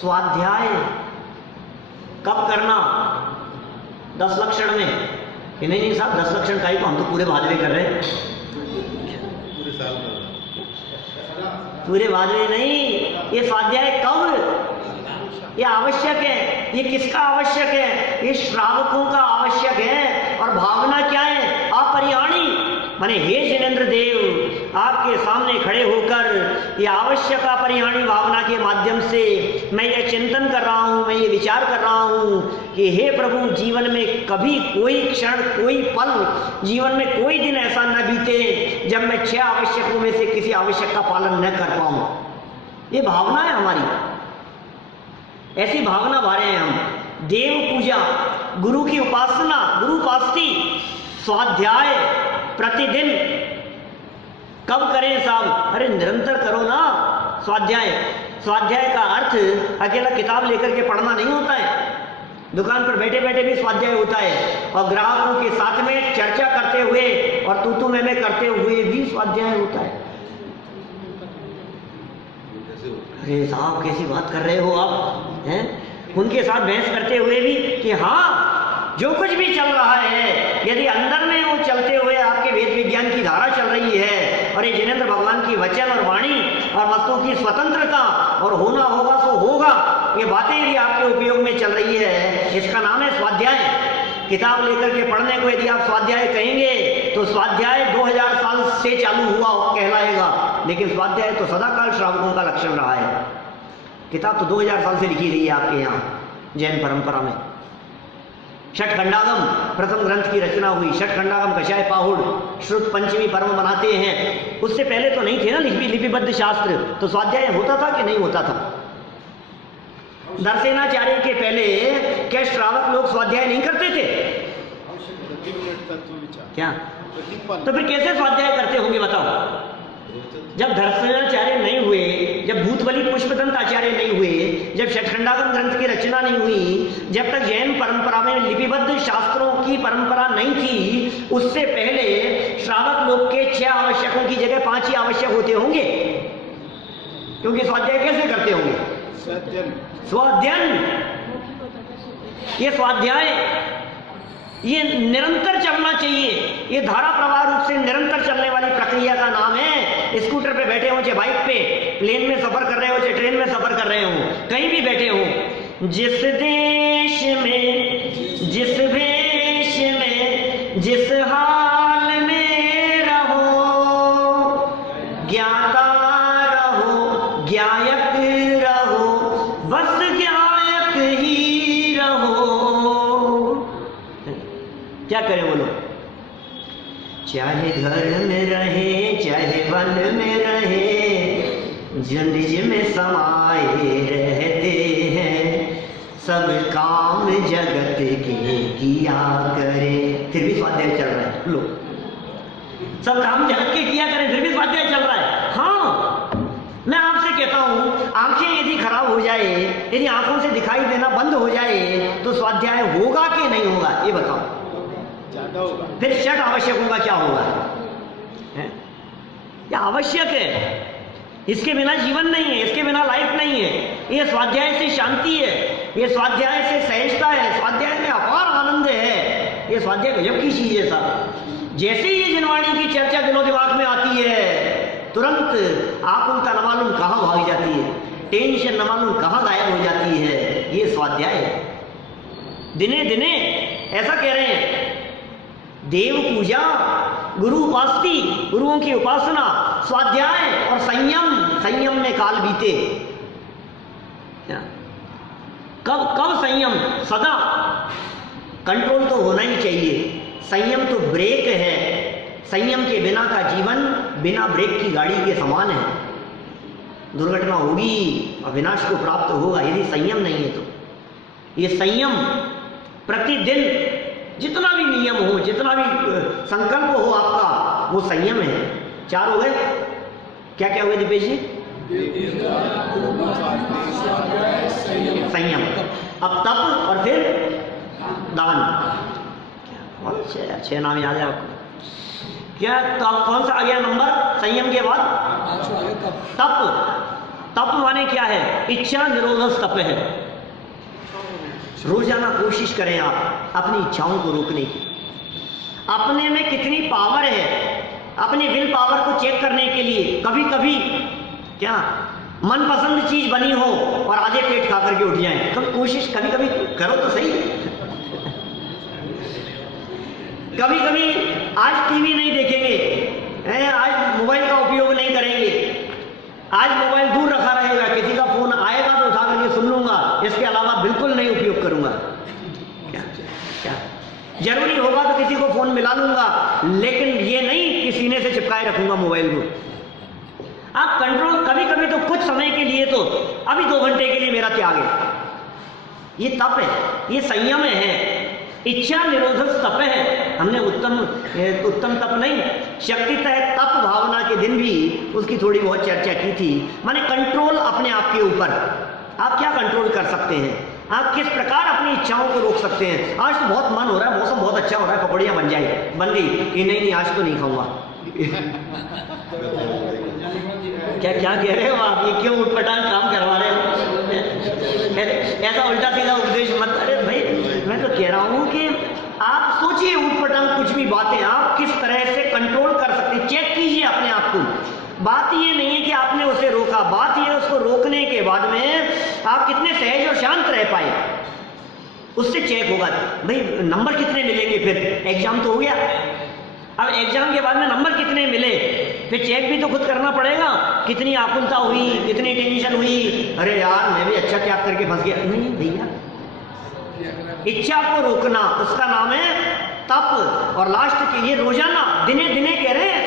स्वाध्याय कब करना? 10 लक्षण में कि नहीं साहब 10 लक्षण का ही तो हम तो पूरे भादवे कर रहे हैं। पूरे साल में पूरे भादवे नहीं, ये स्वाध्याय कब? ये आवश्यक है। ये किसका आवश्यक है? ये श्रावकों का आवश्यक है। और भावना क्या है? अपरिहाणी, माने हे जिनेंद्र देव, आपके सामने खड़े होकर ये आवश्यक अपरिहाणी भावना के माध्यम से मैं ये चिंतन कर रहा हूँ, मैं ये विचार कर रहा हूँ कि हे प्रभु, जीवन में कभी कोई क्षण, कोई पल, जीवन में कोई दिन ऐसा न बीते जब मैं 6 आवश्यकों में से किसी आवश्यक का पालन न कर पाऊँ। ये भावना है हमारी, ऐसी भावना भरे हैं हम। देव पूजा, गुरु की उपासना, गुरु उपास्ति, स्वाध्याय प्रतिदिन कब करें साहब? अरे निरंतर करो ना स्वाध्याय। स्वाध्याय का अर्थ अकेला किताब लेकर के पढ़ना नहीं होता है, दुकान पर बैठे बैठे भी स्वाध्याय होता है, और ग्राहकों के साथ में चर्चा करते हुए और तू मैं करते हुए भी स्वाध्याय होता है। अरे साहब कैसी बात कर रहे हो आप, हैं? उनके साथ बहस करते हुए भी कि हाँ जो कुछ भी चल रहा है, यदि अंदर में वो चलते हुए आपके वेद विज्ञान की धारा चल रही है और ये जिनेंद्र भगवान की वचन और वाणी और मतों की स्वतंत्रता और होना होगा सो होगा, ये बातें यदि आपके उपयोग में चल रही है, इसका नाम है स्वाध्याय। किताब लेकर के पढ़ने को यदि आप स्वाध्याय कहेंगे तो स्वाध्याय 2000 साल से चालू हुआ कहलाएगा, लेकिन स्वाध्याय तो सदाकाल श्रावकों का लक्षण रहा है। किताब तो 2000 साल से लिखी गई है आपके यहाँ जैन परंपरा में। षटखंडागम प्रथम ग्रंथ की रचना हुई। षटखंडागम कषाय पाहुड़ श्रुत पंचमी पर्व मनाते हैं, उससे पहले तो नहीं थे ना लिपिबद्ध शास्त्र, तो स्वाध्याय होता था कि नहीं होता था? दर्शनाचार्य के पहले क्या श्रावक लोग स्वाध्याय नहीं करते थे क्या? तो फिर कैसे स्वाध्याय करते होंगे बताओ? जब दर्शनाचार्य नहीं हुए, जब भूतबली पुष्पदंत आचार्य नहीं हुए, जब षटखंडागम ग्रंथ की रचना नहीं हुई, जब तक जैन परंपरा में लिपिबद्ध शास्त्रों की परंपरा नहीं थी, उससे पहले श्रावक लोग के 6 आवश्यकों की जगह 5 ही आवश्यक होते होंगे, क्योंकि स्वाध्याय कैसे करते होंगे? स्वाध्ययन। ये स्वाध्याय ये निरंतर चलना चाहिए, ये धारा प्रवाह रूप से निरंतर चलने वाली प्रक्रिया का नाम है। स्कूटर पे बैठे हो, चाहे बाइक पे, प्लेन में सफर कर रहे हो, चाहे ट्रेन में सफर कर रहे हो, कहीं भी बैठे हो, जिस देश में, जिस भेष में, जिस हाल में रहो, ज्ञाता रहो, ज्ञायक रहो, बस ज्ञायक ही रहो। क्या करें बोलो? चाहे घर में रहे, चाहे वन में रहे, जो निज में समाये रहते हैं, सब काम जगत के किया करें। फिर भी स्वाध्याय चल रहा है, लो सब काम जगत के किया करें, फिर भी स्वाध्याय चल रहा है। हाँ, मैं आपसे कहता हूं, आंखें यदि खराब हो जाए, यदि आंखों से दिखाई देना बंद हो जाए, तो स्वाध्याय होगा कि नहीं होगा? ये बताओ। होगा। फिर षट आवश्यकों का क्या होगा? यह आवश्यक है, इसके बिना जीवन नहीं है, इसके बिना लाइफ नहीं है। ये स्वाध्याय से शांति है, ये स्वाध्याय से सहजता है, स्वाध्याय में अपार आनंद है। ये स्वाध्याय गजब की चीज है साहब। जैसे ही ये जिनवाणी की चर्चा दिलो दिमाग में आती है, तुरंत आकुलता न मालूम कहाँ भाग जाती है, टेंशन न मालूम कहाँ गायब हो जाती है। ये स्वाध्याय है। दिने दिने ऐसा कह रहे हैं, देव पूजा, गुरु उपासती, गुरुओं की उपासना, स्वाध्याय और संयम, संयम में काल बीते। कब संयम? सदा। कंट्रोल तो होना ही चाहिए, संयम तो ब्रेक है। संयम के बिना का जीवन बिना ब्रेक की गाड़ी के समान है। दुर्घटना होगी और विनाश को प्राप्त होगा यदि संयम नहीं है तो। ये संयम प्रतिदिन जितना भी नियम हो, जितना भी संकल्प हो आपका, वो संयम है। 4 हो गए। क्या क्या हुए दीपेश जी? संयम, अब तप और फिर दान। बहुत अच्छे नाम याद है आपको। क्या तप कौन सा आ गया नंबर संयम के बाद? तप। तप माने क्या है? इच्छा निरोध तप है। रोजाना कोशिश करें आप अपनी इच्छाओं को रोकने की। अपने में कितनी पावर है, अपनी विल पावर को चेक करने के लिए कभी कभी क्या मनपसंद चीज बनी हो और आधे पेट खा करके उठ जाए, कभी कोशिश कभी कभी करो तो सही। कभी कभी आज टीवी नहीं देखेंगे, आज मोबाइल का उपयोग नहीं करेंगे, आज मोबाइल दूर रखा रहेगा, किसी का फोन आएगा तो उठा करके सुन लूंगा, इसके अलावा बिल्कुल नहीं उपयोग करूंगा। क्या क्या जरूरी होगा तो किसी को फोन मिला लूंगा, लेकिन ये नहीं कि सीने से चिपकाए रखूंगा मोबाइल को। आप कंट्रोल, कभी कभी तो कुछ समय के लिए, तो अभी 2 घंटे के लिए मेरा त्याग है। ये तप है, ये संयम है, इच्छा निरोधक तप है। हमने उत्तम तप नहीं, शक्ति तय तप भावना के दिन भी उसकी थोड़ी बहुत चर्चा की थी। माने कंट्रोल अपने आप के ऊपर। आप क्या कंट्रोल कर सकते हैं, आप किस प्रकार अपनी इच्छाओं को रोक सकते हैं। आज तो बहुत मन हो रहा है, मौसम बहुत अच्छा हो रहा है, पकौड़ियाँ बन जाए, बन गई कि नहीं आज तो नहीं खाऊंगा। क्या क्या कह रहे हो आप? ये क्यों उठपटांग काम कर ऐसा उल्टा सीधा उपदेश मत। अरे भाई मैं तो कह रहा हूँ कि आप सोचिए ऊटपटांग कुछ भी बातें आप किस तरह से कंट्रोल कर सकते, चेक कीजिए अपने आप को। बात ये नहीं है कि आपने उसे रोका, बात ये उसको रोकने के बाद में आप कितने सहज और शांत रह पाए, उससे चेक होगा। भाई नंबर कितने मिलेंगे, फिर एग्जाम तो हो गया, अब एग्जाम के बाद में नंबर कितने मिले, फिर चेक भी तो खुद करना पड़ेगा। कितनी आकुलता हुई, कितनी टेंशन हुई, अरे यार मैं भी अच्छा क्या करके फंस गया। नहीं भैया, इच्छा को रोकना उसका नाम है तप। और लास्ट के ये रोजाना दिने दिने कह रहे हैं,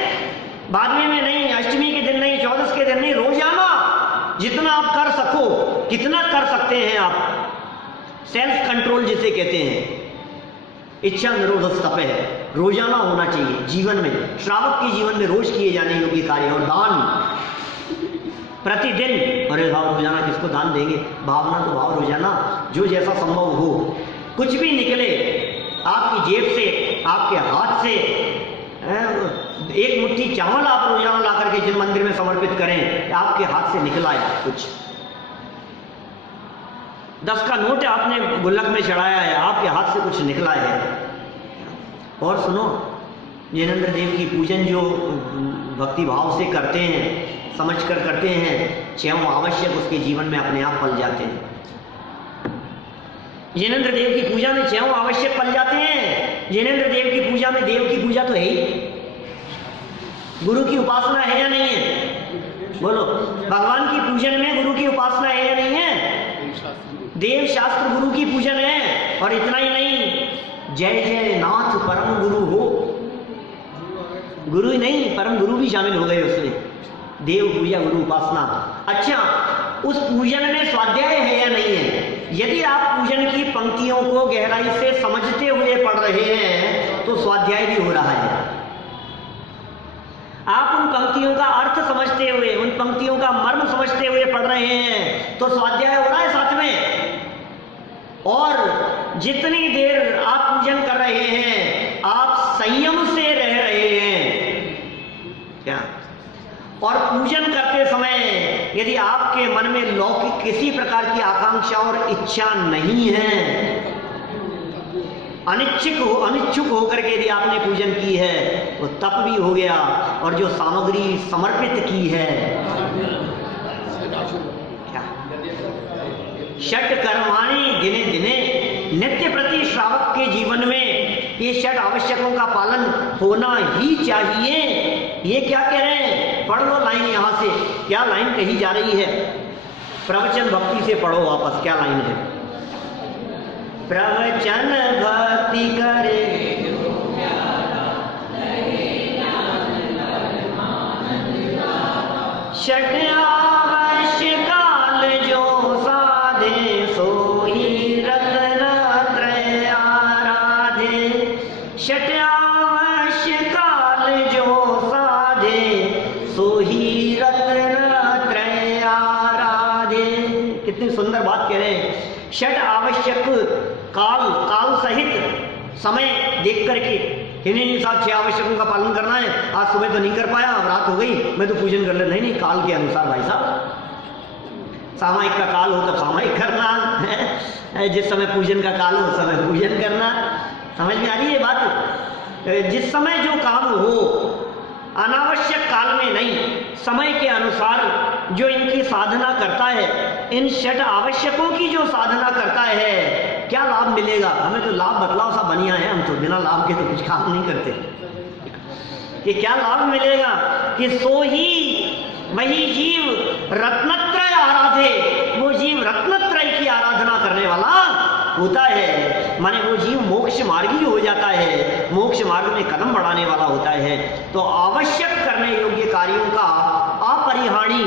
बादमे में नहीं, अष्टमी के दिन नहीं, 14 के दिन नहीं, रोजाना जितना आप कर सको, कितना कर सकते हैं आप, सेल्फ कंट्रोल जिसे कहते हैं, इच्छा निरोध तप है, रोजाना होना चाहिए जीवन में। श्रावक के जीवन में रोज किए जाने योग्य कार्य। और दान प्रतिदिन, अरे भाव रोजाना किसको दान देंगे, भावना तो भाव रोजाना, जो जैसा संभव हो, कुछ भी निकले आपकी जेब से, आपके हाथ से, एक मुट्ठी चावल आप रोजाना ला करके जिन मंदिर में समर्पित करें, आपके हाथ से निकला है कुछ, 10 का नोट आपने गुल्लक में चढ़ाया है, आपके हाथ से कुछ निकला है। और सुनो, जिनेंद्र देव की पूजन जो भक्ति भाव से करते हैं, समझ कर करते हैं, 6 आवश्यक उसके जीवन में अपने आप पल जाते हैं। जिनेंद्र देव की पूजा में 6 आवश्यक पल जाते हैं। जिनेंद्र देव की पूजा में देव की पूजा तो है ही, गुरु की उपासना है या नहीं है, बोलो। भगवान की पूजन में गुरु की उपासना है या नहीं है, देव शास्त्र गुरु की पूजन है। और इतना ही नहीं, जय जय नाथ परम गुरु हो, गुरु ही नहीं परम गुरु भी शामिल हो गए उसमें, देव पूजा गुरु उपासना। अच्छा, उस पूजन में स्वाध्याय है या नहीं है। यदि आप पूजन की पंक्तियों को गहराई से समझते हुए पढ़ रहे हैं तो स्वाध्याय भी हो रहा है। आप उन पंक्तियों का अर्थ समझते हुए, उन पंक्तियों का मर्म समझते हुए पढ़ रहे हैं तो स्वाध्याय हो रहा है साथ में। और जितनी देर आप पूजन कर रहे हैं, आप संयम से रह रहे हैं क्या। और पूजन करते समय यदि आपके मन में लौकिक किसी प्रकार की आकांक्षा और इच्छा नहीं है, अनिच्छुक होकर के यदि आपने पूजन की है, वो तप भी हो गया। और जो सामग्री समर्पित की है, क्या षट कर्माणि दिने दिने, नित्य प्रति श्रावक के जीवन में ये 6 आवश्यकों का पालन होना ही चाहिए। ये क्या कह रहे हैं, पढ़ लो लाइन यहां से, क्या लाइन कही जा रही है, प्रवचन भक्ति से पढ़ो वापस, क्या लाइन है। प्रवचन भक्ति करे षट आवश्य काल जो साधे, सोई रत्न त्रय आराधे। षट आवश्य काल जो साधे, सोई रत्न त्रय आराधे। कितनी सुंदर बात कह रहे हैं। षट आवश्यक काल सहित समय देख करके, इन्हीं साथ 6 आवश्यकों का पालन करना है। आज सुबह तो नहीं कर पाया, अब रात हो गई, मैं तो पूजन कर ले, नहीं काल के अनुसार भाई साहब। सामायिक का काल हो तो सामायिक करना है, जिस समय पूजन का काल हो उस समय पूजन करना। समझ में आ रही है बात। जिस समय जो काम हो, अनावश्यक काल में नहीं, समय के अनुसार जो इनकी साधना करता है, इन 6 आवश्यकों की जो साधना करता है, क्या लाभ मिलेगा। हमें तो लाभ बतलाव सा बनिया है, हम तो बिना लाभ के तो कुछ काम नहीं करते। कि क्या लाभ मिलेगा कि सो ही वही जीव रत्नत्रय आराधे, वो जीव रत्नत्रय की आराधना करने वाला होता है। माने वो जीव मोक्ष मार्गी हो जाता है, मोक्ष मार्ग में कदम बढ़ाने वाला होता है। तो आवश्यक करने योग्य कार्यों का अपरिहार्य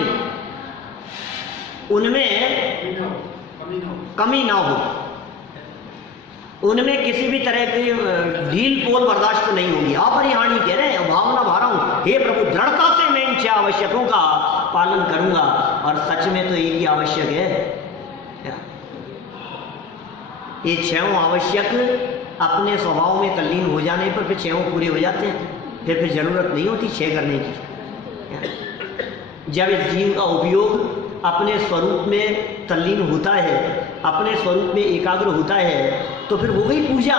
उनमें कमी ना हो, उनमें किसी भी तरह की ढील पोल बर्दाश्त नहीं होगी। अपरिहार्य कह रहे हैं, भावना भा रहा हूं, हे प्रभु दृढ़ता से मैं इन 6 आवश्यकों का पालन करूंगा। और सच में तो एक ही आवश्यक है, ये 6 आवश्यक अपने स्वभाव में तल्लीन हो जाने पर फिर 6 पूरे हो जाते हैं, फिर जरूरत नहीं होती 6 करने की। जब इस जीव का उपयोग अपने स्वरूप में तल्लीन होता है, अपने स्वरूप में एकाग्र होता है, तो फिर हो गई पूजा,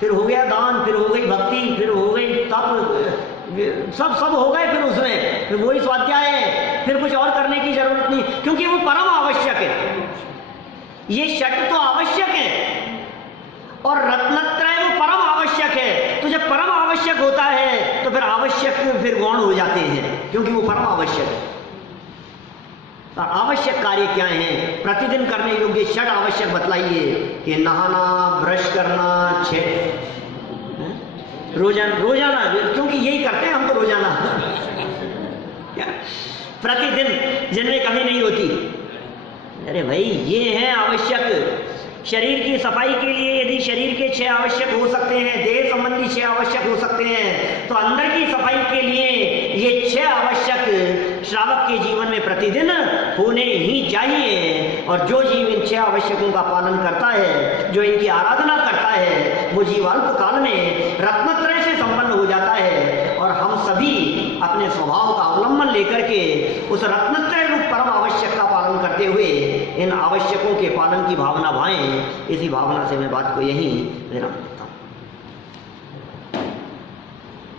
फिर हो गया दान, फिर हो गई भक्ति, फिर हो गई तप, सब हो गए फिर उसमें, फिर वही स्वाध्याय है, फिर कुछ और करने की जरूरत नहीं, क्योंकि वो परम आवश्यक है। ये षट तो आवश्यक है और रत्नत्रय वो परम आवश्यक है। तो जब परम आवश्यक होता है तो फिर आवश्यक फिर गौण हो जाते हैं, क्योंकि वो परम आवश्यक है। तो आवश्यक कार्य क्या हैं? प्रतिदिन करने योग्य षट आवश्यक बतलाइए कि नहाना, ब्रश करना, रोजाना, क्योंकि यही करते हैं हम तो रोजाना प्रतिदिन, जिनमें कमी नहीं होती। अरे भाई ये है आवश्यक। शरीर की सफाई के लिए यदि शरीर के 6 आवश्यक हो सकते हैं, देह संबंधी 6 आवश्यक हो सकते हैं, तो अंदर की सफाई के लिए ये 6 आवश्यक श्रावक के जीवन में प्रतिदिन होने ही चाहिए। और जो जीव इन 6 आवश्यकों का पालन करता है, जो इनकी आराधना करता है, वो जीवांत काल में रत्नत्रय से संपन्न हो जाता है। और हम सभी अपने स्वभाव का अवलंबन लेकर के उस रत्नत्रय रूप परम आवश्यक का पालन करते हुए इन आवश्यकों के पालन की भावना भाएं। इसी भावना से मैं बात को यहीं विराम देता हूं।